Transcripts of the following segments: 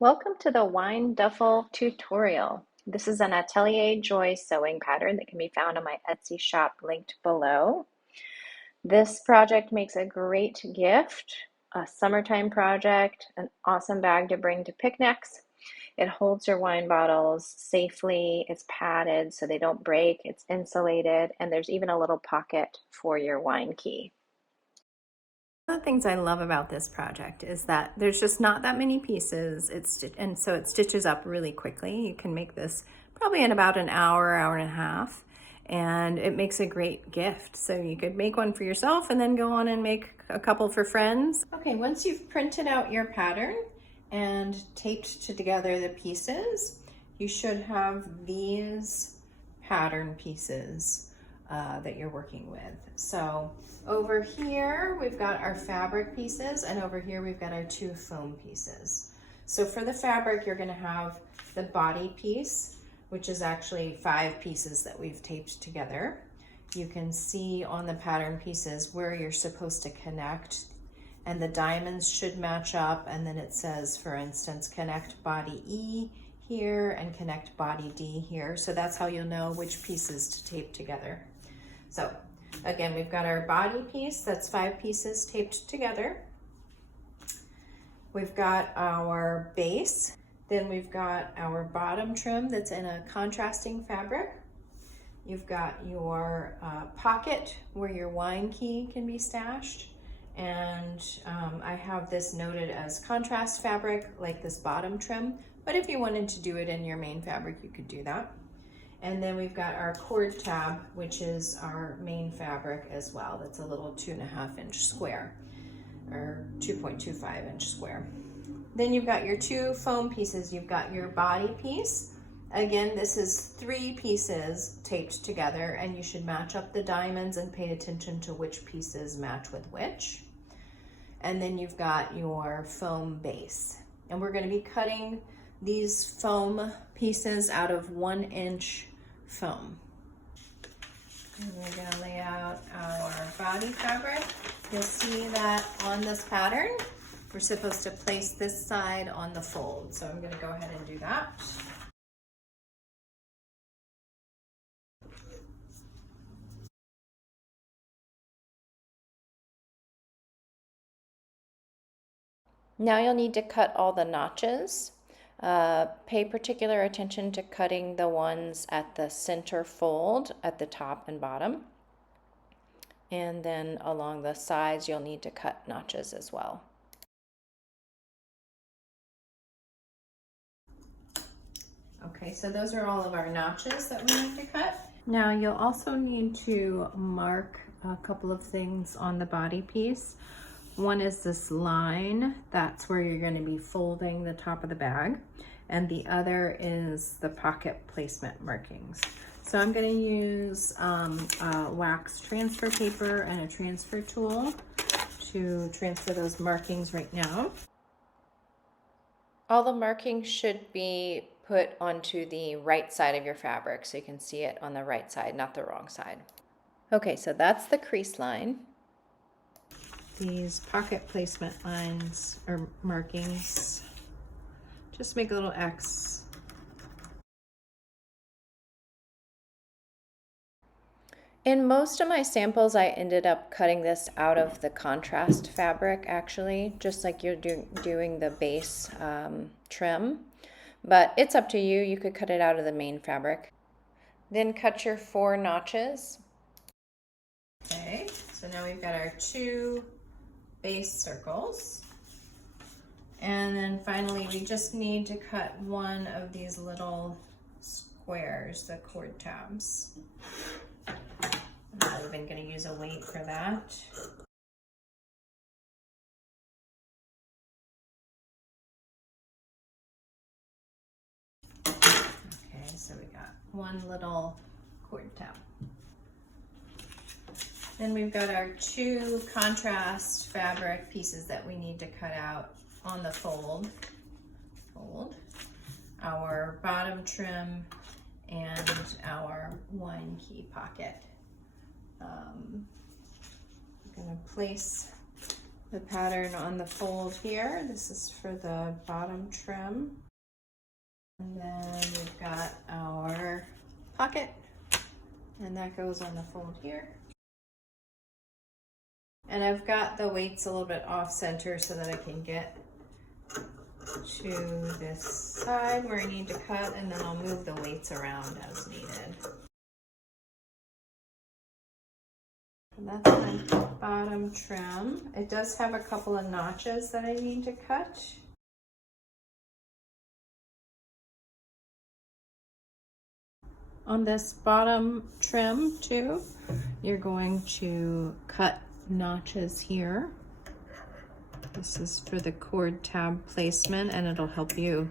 Welcome to the Wine Duffle tutorial. This is an Atelier Joy sewing pattern that can be found on my Etsy shop linked below. This project makes a great gift, a summertime project, an awesome bag to bring to picnics. It holds your wine bottles safely, it's padded so they don't break, it's insulated, and there's even a little pocket for your wine key. One of the things I love about this project is that there's just not that many pieces, and so it stitches up really quickly. You can make this probably in about an hour, hour and a half, and it makes a great gift. So you could make one for yourself and then go on and make a couple for friends. Okay, once you've printed out your pattern and taped together the pieces, you should have these pattern pieces that you're working with. So over here we've got our fabric pieces, and over here we've got our two foam pieces. So for the fabric, you're going to have the body piece, which is actually 5 pieces that we've taped together. You can see on the pattern pieces where you're supposed to connect, and the diamonds should match up, and then it says, for instance, connect body E here and connect body D here. So that's how you'll know which pieces to tape together. So again, we've got our body piece, that's 5 pieces taped together. We've got our base, then we've got our bottom trim that's in a contrasting fabric. You've got your pocket where your wine key can be stashed. And I have this noted as contrast fabric, like this bottom trim, but if you wanted to do it in your main fabric, you could do that. And then we've got our cord tab, which is our main fabric as well. That's a little 2.5 inch square, or 2.25 inch square. Then you've got your 2 foam pieces. You've got your body piece. Again, this is 3 pieces taped together, and you should match up the diamonds and pay attention to which pieces match with which. And then you've got your foam base. And we're going to be cutting these foam pieces out of 1 inch foam. And we're going to lay out our body fabric. You'll see that on this pattern, we're supposed to place this side on the fold. So I'm going to go ahead and do that. Now you'll need to cut all the notches. Pay particular attention to cutting the ones at the center fold at the top and bottom. And then along the sides, you'll need to cut notches as well. Okay, so those are all of our notches that we need to cut. Now you'll also need to mark a couple of things on the body piece. One is this line, that's where you're going to be folding the top of the bag, and the other is the pocket placement markings. So I'm going to use wax transfer paper and a transfer tool to transfer those markings right now. All the markings should be put onto the right side of your fabric so you can see it on the right side, not the wrong side. Okay, so that's the crease line. These pocket placement lines or markings, just make a little X. In most of my samples, I ended up cutting this out of the contrast fabric, actually, just like you're doing the base trim. But it's up to you. You could cut it out of the main fabric. Then cut your 4 notches. Okay, so now we've got our 2 base circles, and then finally we just need to cut one of these little squares, the cord tabs. I'm not even going to use a weight for that. Okay, so we got one little cord tab. Then we've got our 2 contrast fabric pieces that we need to cut out on the fold. Our bottom trim and our wine key pocket. I'm going to place the pattern on the fold here. This is for the bottom trim. And then we've got our pocket, and that goes on the fold here. And I've got the weights a little bit off center so that I can get to this side where I need to cut, and then I'll move the weights around as needed. And that's my bottom trim. It does have a couple of notches that I need to cut. On this bottom trim too, you're going to cut notches here. This is for the cord tab placement, and it'll help you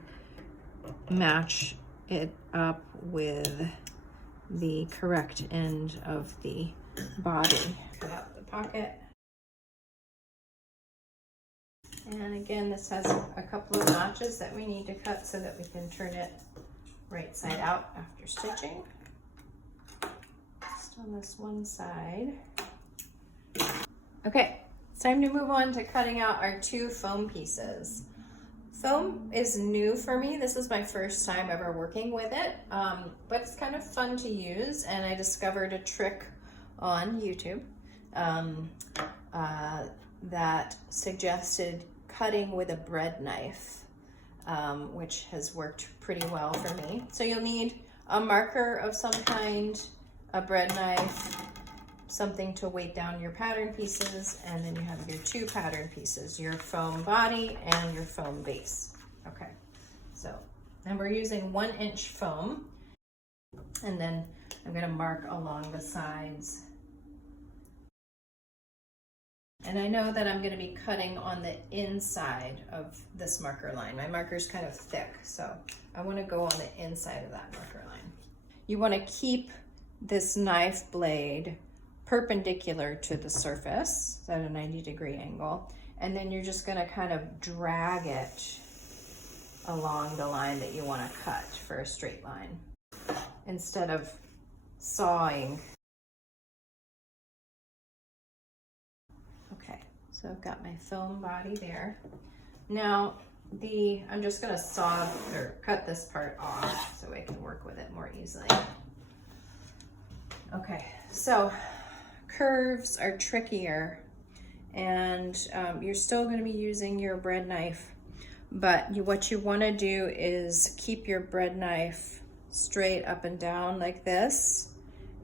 match it up with the correct end of the body. Cut out the pocket. And again, this has a couple of notches that we need to cut so that we can turn it right side out after stitching. Just on this one side. Okay, it's time to move on to cutting out our two foam pieces. Foam is new for me. This is my first time ever working with it, but it's kind of fun to use, and I discovered a trick on YouTube that suggested cutting with a bread knife, which has worked pretty well for me. So you'll need a marker of some kind, a bread knife, something to weight down your pattern pieces, and then you have your two pattern pieces, your foam body and your foam base. Okay, so, and we're using 1-inch foam, and then I'm gonna mark along the sides. And I know that I'm gonna be cutting on the inside of this marker line. My marker's kind of thick, so I wanna go on the inside of that marker line. You wanna keep this knife blade perpendicular to the surface at a 90-degree angle, and then you're just gonna kind of drag it along the line that you wanna cut for a straight line, instead of sawing. Okay, so I've got my foam body there. Now, I'm just gonna saw or cut this part off so I can work with it more easily. Okay, so curves are trickier, and you're still going to be using your bread knife, but what you want to do is keep your bread knife straight up and down like this,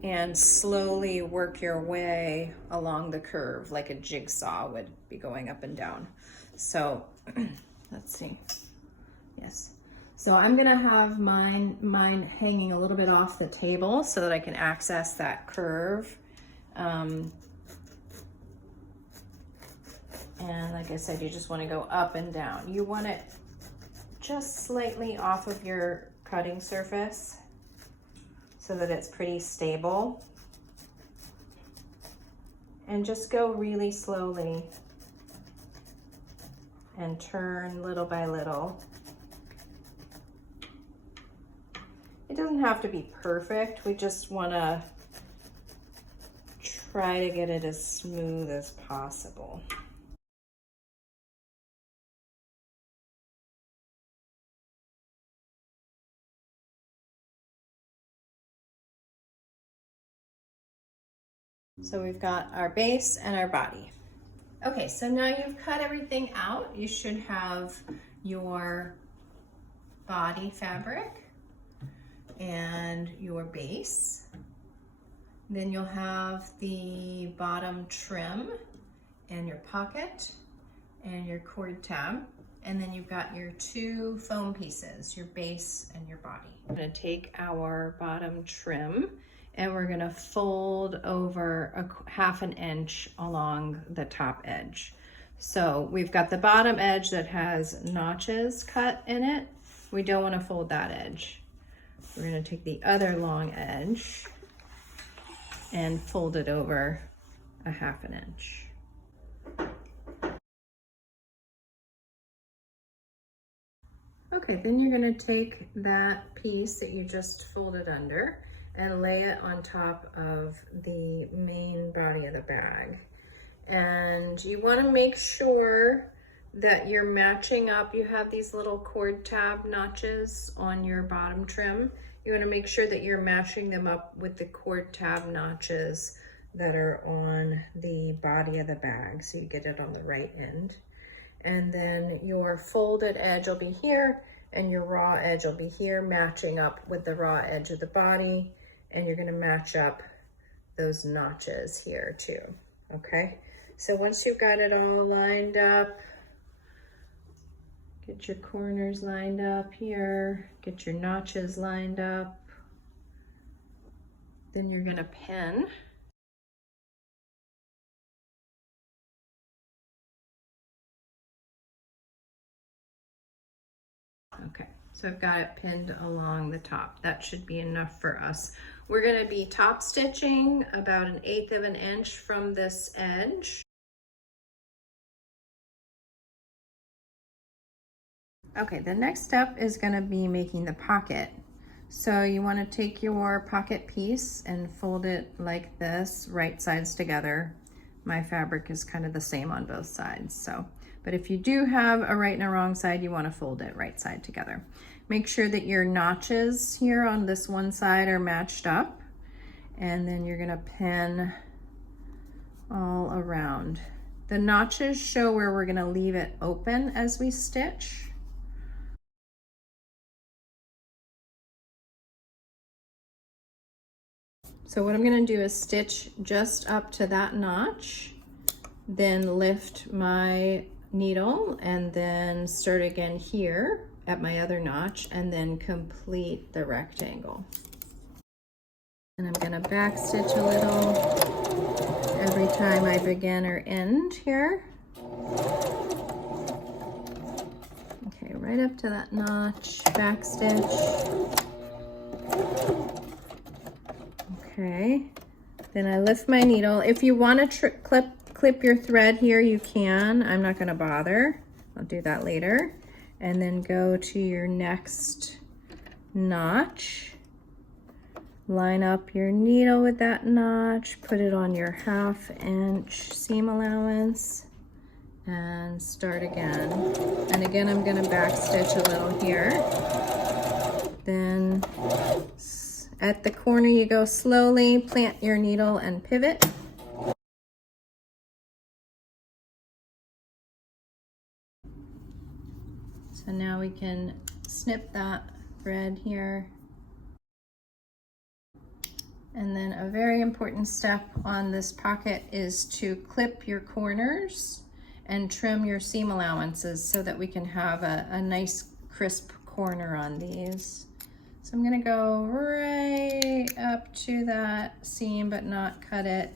and slowly work your way along the curve like a jigsaw would be going up and down. So let's see. Yes. So I'm gonna have mine hanging a little bit off the table so that I can access that curve. And like I said, you just want to go up and down. You want it just slightly off of your cutting surface so that it's pretty stable. And just go really slowly and turn little by little. It doesn't have to be perfect. We just want to try to get it as smooth as possible. So we've got our base and our body. Okay, so now you've cut everything out. You should have your body fabric and your base. Then you'll have the bottom trim and your pocket and your cord tab. And then you've got your two foam pieces, your base and your body. I'm gonna take our bottom trim and we're gonna fold over a 1/2 inch along the top edge. So we've got the bottom edge that has notches cut in it. We don't wanna fold that edge. We're gonna take the other long edge and fold it over a 1/2 inch. Okay, then you're gonna take that piece that you just folded under and lay it on top of the main body of the bag. And you want to make sure that you're matching up. You have these little cord tab notches on your bottom trim. You want to make sure that you're matching them up with the cord tab notches that are on the body of the bag, so you get it on the right end. And then your folded edge will be here and your raw edge will be here, matching up with the raw edge of the body. And you're going to match up those notches here too. Okay, so once you've got it all lined up, get your corners lined up here, get your notches lined up, then you're going to pin. Okay, so I've got it pinned along the top. That should be enough for us. We're going to be top stitching about 1/8 of an inch from this edge. Okay, the next step is going to be making the pocket. So you want to take your pocket piece and fold it like this, right sides together. My fabric is kind of the same on both sides, so. But if you do have a right and a wrong side, you want to fold it right side together. Make sure that your notches here on this one side are matched up, and then you're going to pin all around. The notches show where we're going to leave it open as we stitch. So what I'm going to do is stitch just up to that notch, then lift my needle and then start again here at my other notch and then complete the rectangle. And I'm going to back stitch a little every time I begin or end here. Okay, right up to that notch, back stitch. Okay, then I lift my needle. If you want to clip your thread here, you can. I'm not going to bother. I'll do that later. And then go to your next notch. Line up your needle with that notch. Put it on your 1/2 inch seam allowance. And start again. And again, I'm going to back stitch a little here. Then at the corner, you go slowly, plant your needle and pivot. So now we can snip that thread here. And then a very important step on this pocket is to clip your corners and trim your seam allowances so that we can have a nice crisp corner on these. So I'm gonna go right up to that seam but not cut it.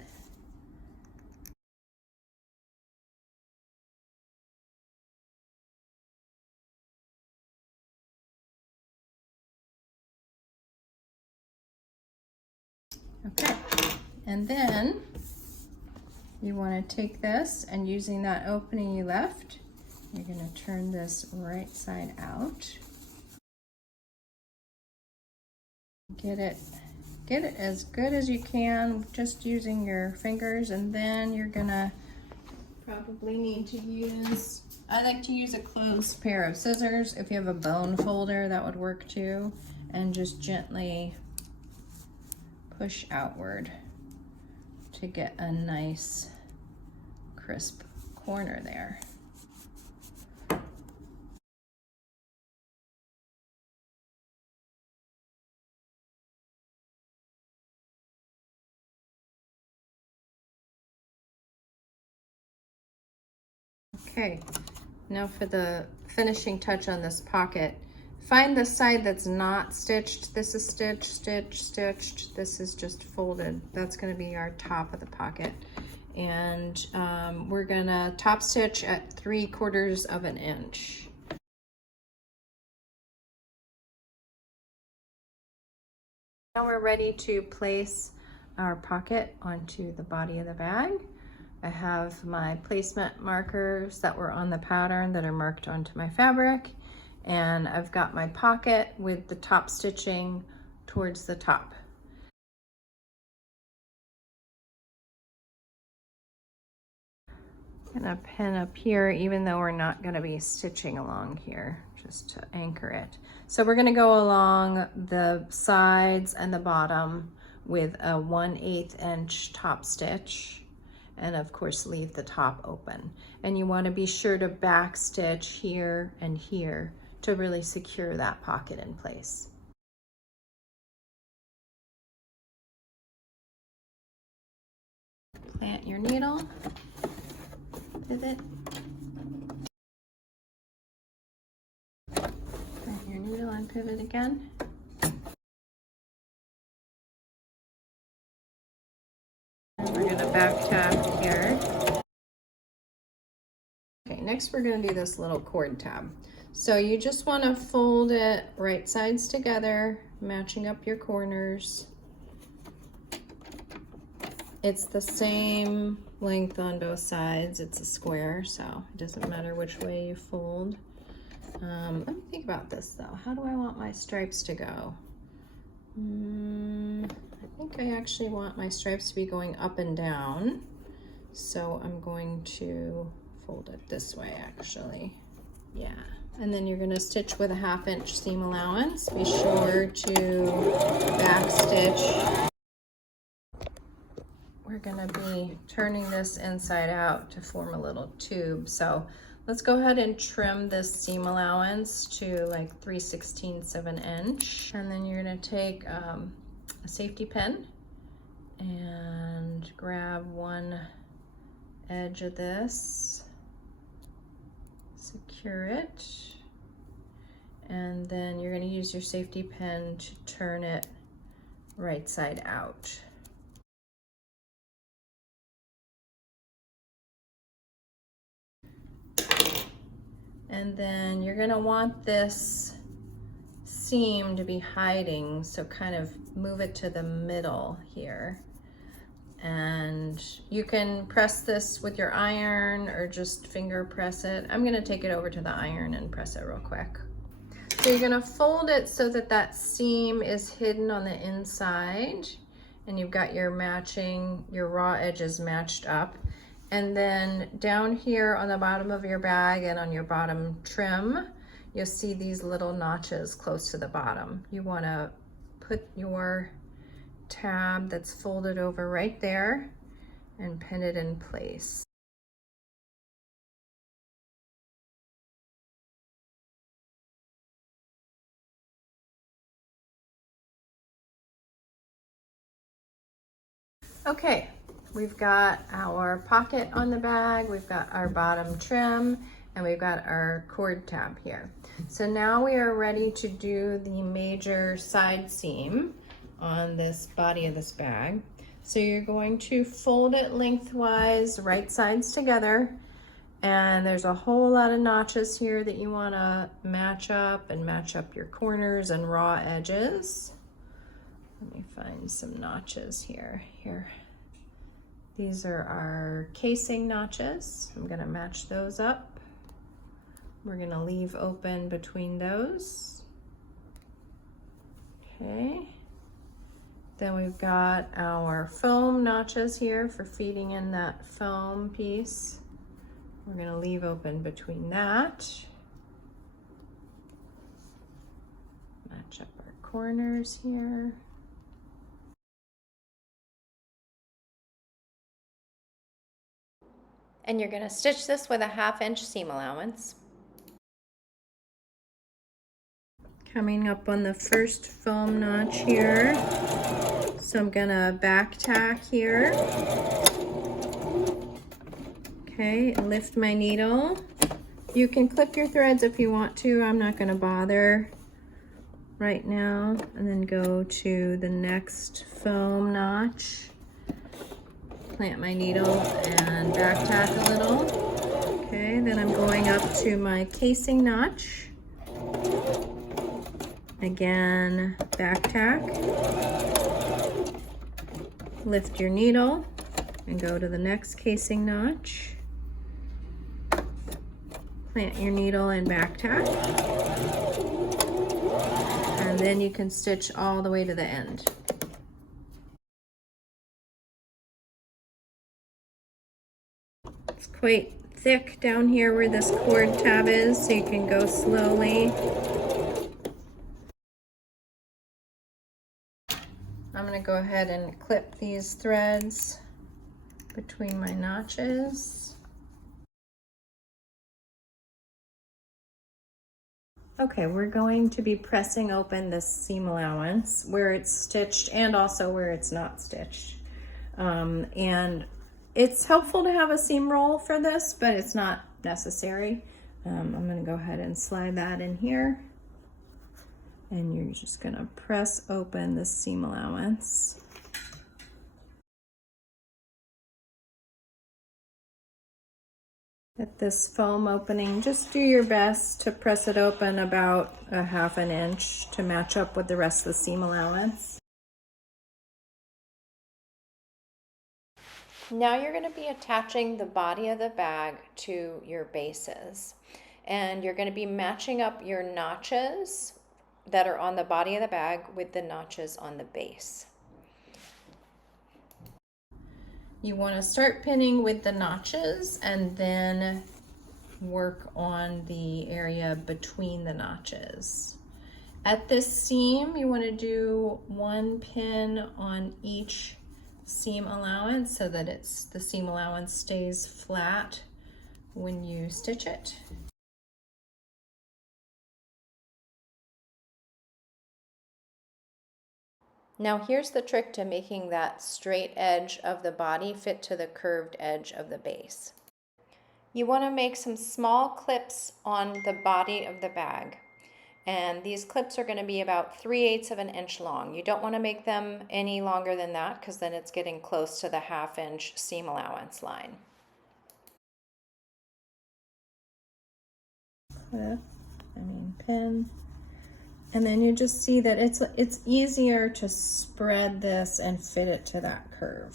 Okay, and then you want to take this and using that opening you left, you're going to turn this right side out. Get it as good as you can just using your fingers, and then you're gonna probably need to use, I like to use a closed pair of scissors. If you have a bone folder, that would work too, and just gently push outward to get a nice crisp corner there. Okay, now for the finishing touch on this pocket. Find the side that's not stitched. This is stitched, stitched, stitched. This is just folded. That's going to be our top of the pocket. And we're going to top stitch at 3/4 of an inch. Now we're ready to place our pocket onto the body of the bag. I have my placement markers that were on the pattern that are marked onto my fabric, and I've got my pocket with the top stitching towards the top. Gonna pin up here, even though we're not gonna be stitching along here, just to anchor it. So we're gonna go along the sides and the bottom with a 1/8 inch top stitch, and of course leave the top open. And you wanna be sure to back stitch here and here to really secure that pocket in place. Plant your needle, pivot. Plant your needle and pivot again. And we're gonna back tack here. Okay, next we're gonna do this little cord tab. So you just wanna fold it right sides together, matching up your corners. It's the same length on both sides. It's a square, so it doesn't matter which way you fold. Let me think about this though. How do I want my stripes to go? I think I actually want my stripes to be going up and down. So I'm going to fold it this way actually. Yeah. And then you're gonna stitch with a 1/2 inch seam allowance. Be sure to back stitch. We're gonna be turning this inside out to form a little tube. So let's go ahead and trim this seam allowance to like 3/16 of an inch. And then you're gonna take a safety pin and grab one edge of this, secure it, and then you're gonna use your safety pin to turn it right side out. And then you're gonna want this seam to be hiding, so kind of move it to the middle here. And you can press this with your iron or just finger press it. I'm gonna take it over to the iron and press it real quick. So you're gonna fold it so that that seam is hidden on the inside, and you've got your raw edges matched up. And then down here on the bottom of your bag and on your bottom trim, you'll see these little notches close to the bottom. You wanna put your tab that's folded over right there and pin it in place. Okay. We've got our pocket on the bag, we've got our bottom trim, and we've got our cord tab here. So now we are ready to do the major side seam on this body of this bag. So you're going to fold it lengthwise, right sides together, and there's a whole lot of notches here that you want to match up your corners and raw edges. Let me find some notches here. These are our casing notches. I'm gonna match those up. We're gonna leave open between those. Okay. Then we've got our foam notches here for feeding in that foam piece. We're gonna leave open between that. Match up our corners here. And you're gonna stitch this with a 1/2 inch seam allowance. Coming up on the first foam notch here. So I'm gonna back tack here. Okay, lift my needle. You can clip your threads if you want to. I'm not gonna bother right now. And then go to the next foam notch. Plant my needle and back tack a little. Okay, then I'm going up to my casing notch. Again, back tack. Lift your needle and go to the next casing notch. Plant your needle and back tack. And then you can stitch all the way to the end. It's thick down here where this cord tab is, so you can go slowly. I'm going to go ahead and clip these threads between my notches. Okay, we're going to be pressing open this seam allowance where it's stitched and also where it's not stitched. And it's helpful to have a seam roll for this, but it's not necessary. I'm going to go ahead and slide that in here. And you're just going to press open the seam allowance. At this foam opening, just do your best to press it open about a ½ an inch to match up with the rest of the seam allowance. Now you're going to be attaching the body of the bag to your bases, and you're going to be matching up your notches that are on the body of the bag with the notches on the base. You want to start pinning with the notches and then work on the area between the notches. At this seam, you want to do 1 pin on each seam allowance so that the seam allowance stays flat when you stitch it. Now here's the trick to making that straight edge of the body fit to the curved edge of the base. You want to make some small clips on the body of the bag, and these clips are going to be about 3/8 of an inch long. You don't want to make them any longer than that because then it's getting close to the ½ inch seam allowance line. Pin. And then you just see that it's easier to spread this and fit it to that curve.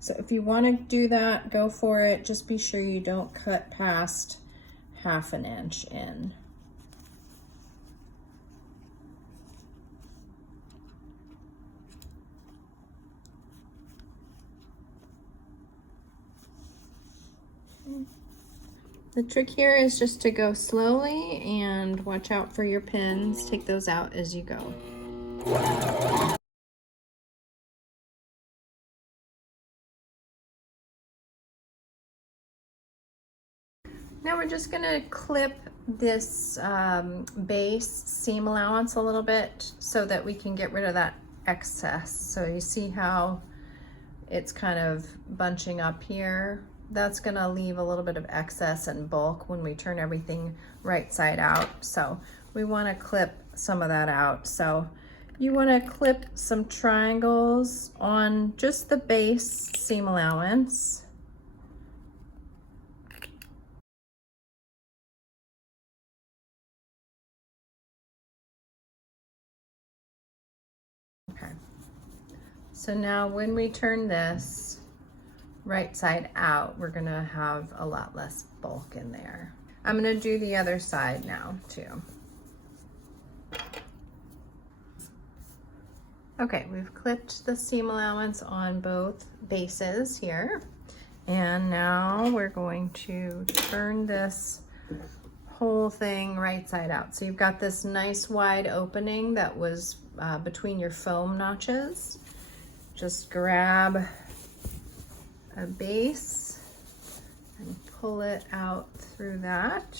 So if you want to do that, go for it. Just be sure you don't cut past ½ an inch in. The trick here is just to go slowly and watch out for your pins. Take those out as you go. Now we're just gonna clip this base seam allowance a little bit so that we can get rid of that excess. So you see how it's kind of bunching up here? That's gonna leave a little bit of excess and bulk when we turn everything right side out. So we wanna clip some of that out. So you wanna clip some triangles on just the base seam allowance. Okay. So now when we turn this right side out, we're gonna have a lot less bulk in there. I'm gonna do the other side now too. Okay, we've clipped the seam allowance on both bases here. And now we're going to turn this whole thing right side out. So you've got this nice wide opening that was between your foam notches. Just grab a base and pull it out through that.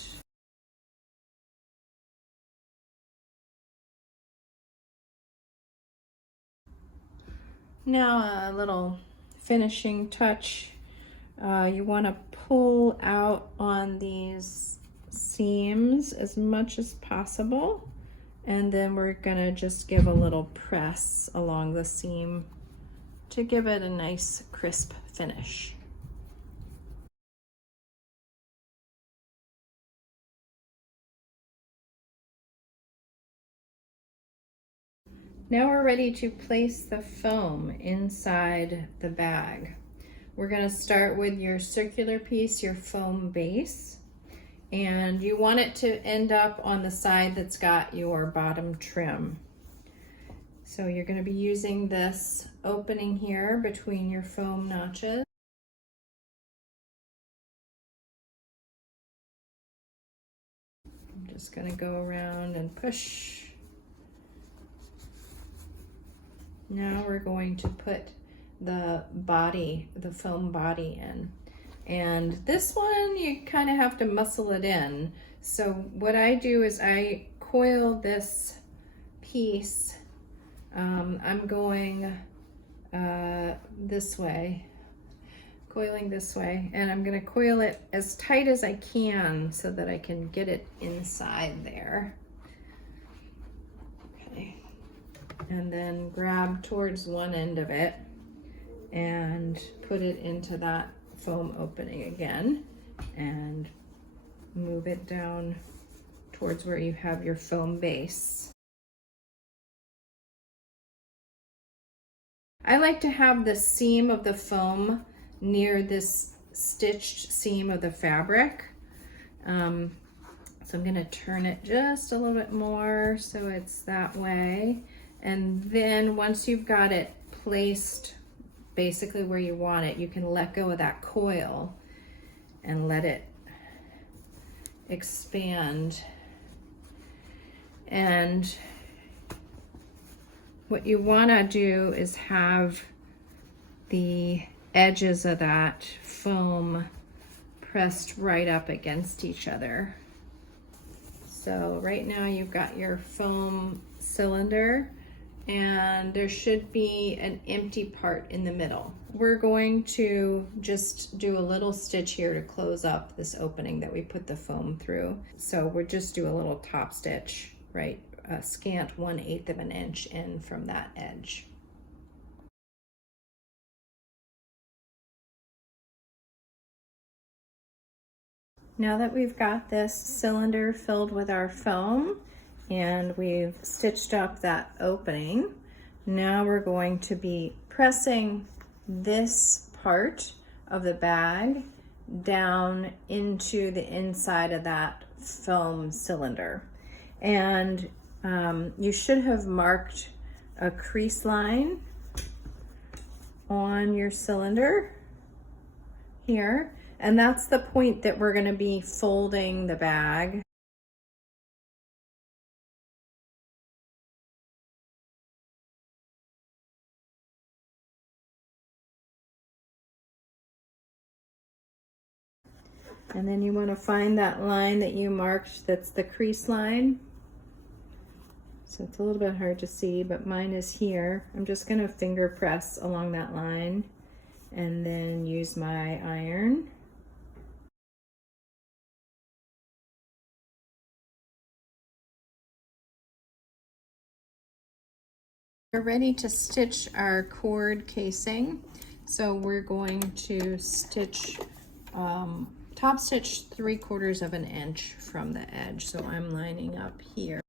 Now a little finishing touch. You want to pull out on these seams as much as possible, and then we're gonna just give a little press along the seam to give it a nice crisp finish. Now we're ready to place the foam inside the bag. We're going to start with your circular piece, your foam base, and you want it to end up on the side that's got your bottom trim. So you're going to be using this opening here between your foam notches. Just gonna go around and push. Now we're going to put the body, the foam body in. And this one, you kind of have to muscle it in. So what I do is I coil this piece. I'm going this way, coiling this way, and I'm gonna coil it as tight as I can so that I can get it inside there. Okay. And then grab towards one end of it and put it into that foam opening again and move it down towards where you have your foam base. I like to have the seam of the foam near this stitched seam of the fabric. So I'm gonna turn it just a little bit more so it's that way. And then once you've got it placed basically where you want it, you can let go of that coil and let it expand. And what you want to do is have the edges of that foam pressed right up against each other. So right now you've got your foam cylinder and there should be an empty part in the middle. We're going to just do a little stitch here to close up this opening that we put the foam through. So we'll just do a little top stitch, right? A scant 1/8 of an inch in from that edge. Now that we've got this cylinder filled with our foam and we've stitched up that opening, now we're going to be pressing this part of the bag down into the inside of that foam cylinder. And you should have marked a crease line on your cylinder here, and that's the point that we're going to be folding the bag. And then you want to find that line that you marked that's the crease line. So it's a little bit hard to see, but mine is here. I'm just going to finger press along that line and then use my iron. We're ready to stitch our cord casing. So we're going to stitch, top stitch 3/4 of an inch from the edge. So I'm lining up here.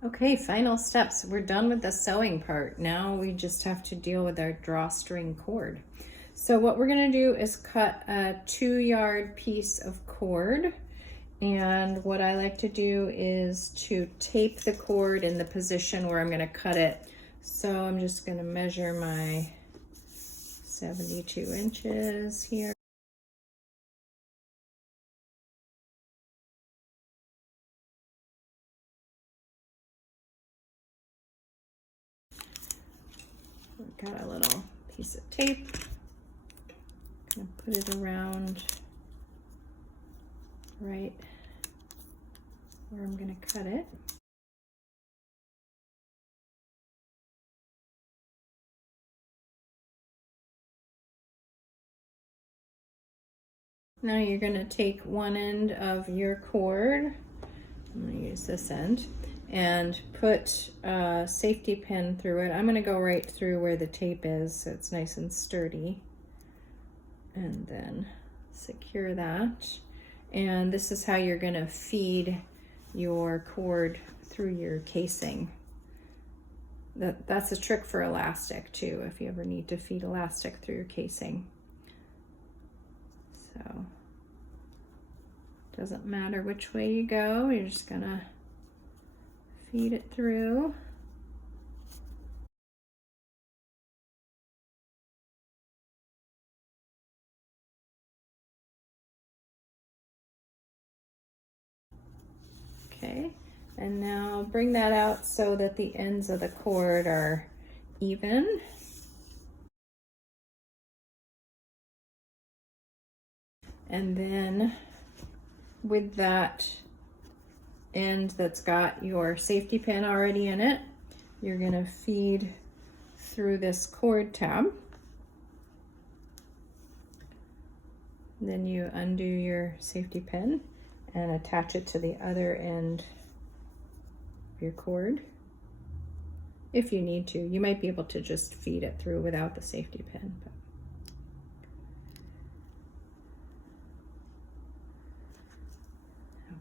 Okay, final steps. We're done with the sewing part. Now we just have to deal with our drawstring cord. So what we're gonna do is cut a 2-yard piece of cord. And what I like to do is to tape the cord in the position where I'm gonna cut it. So I'm just gonna measure my 72 inches here. Got a little piece of tape. Gonna put it around right where I'm gonna cut it. Now you're gonna take one end of your cord, I'm gonna use this end, and put a safety pin through it. I'm gonna go right through where the tape is so it's nice and sturdy. And then secure that. And this is how you're gonna feed your cord through your casing. That's a trick for elastic too, if you ever need to feed elastic through your casing. So, doesn't matter which way you go, you're just gonna Feed it through. Okay, and now bring that out so that the ends of the cord are even. And then with that end that's got your safety pin already in it, you're gonna feed through this cord tab. Then you undo your safety pin and attach it to the other end of your cord. If you need to, you might be able to just feed it through without the safety pin.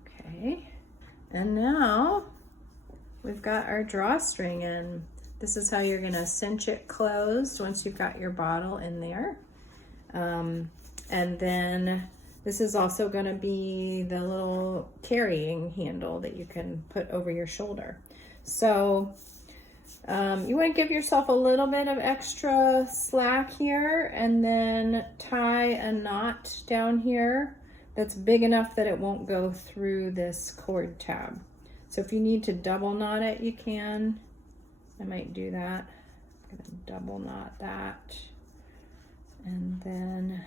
Okay, and now we've got our drawstring, and this is how you're gonna cinch it closed once you've got your bottle in there. And then this is also gonna be the little carrying handle that you can put over your shoulder. So you wanna give yourself a little bit of extra slack here, and then tie a knot down here that's big enough that it won't go through this cord tab. So if you need to double knot it, you can. I might do that. I'm gonna double knot that. And then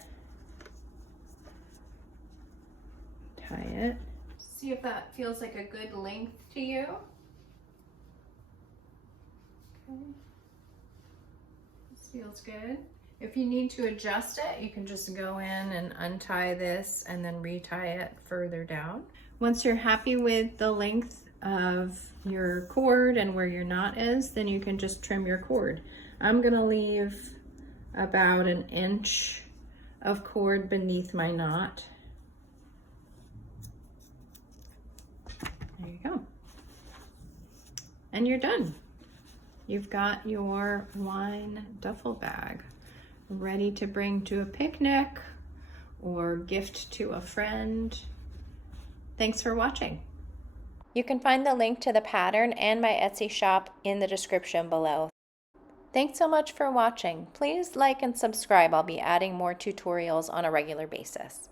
tie it. See if that feels like a good length to you. Okay. This feels good. If you need to adjust it, you can just go in and untie this and then retie it further down. Once you're happy with the length of your cord and where your knot is, then you can just trim your cord. I'm gonna leave about 1 inch of cord beneath my knot. There you go. And you're done. You've got your wine duffel bag ready to bring to a picnic or gift to a friend. Thanks for watching. You can find the link to the pattern and my Etsy shop in the description below. Thanks so much for watching. Please like and subscribe. I'll be adding more tutorials on a regular basis.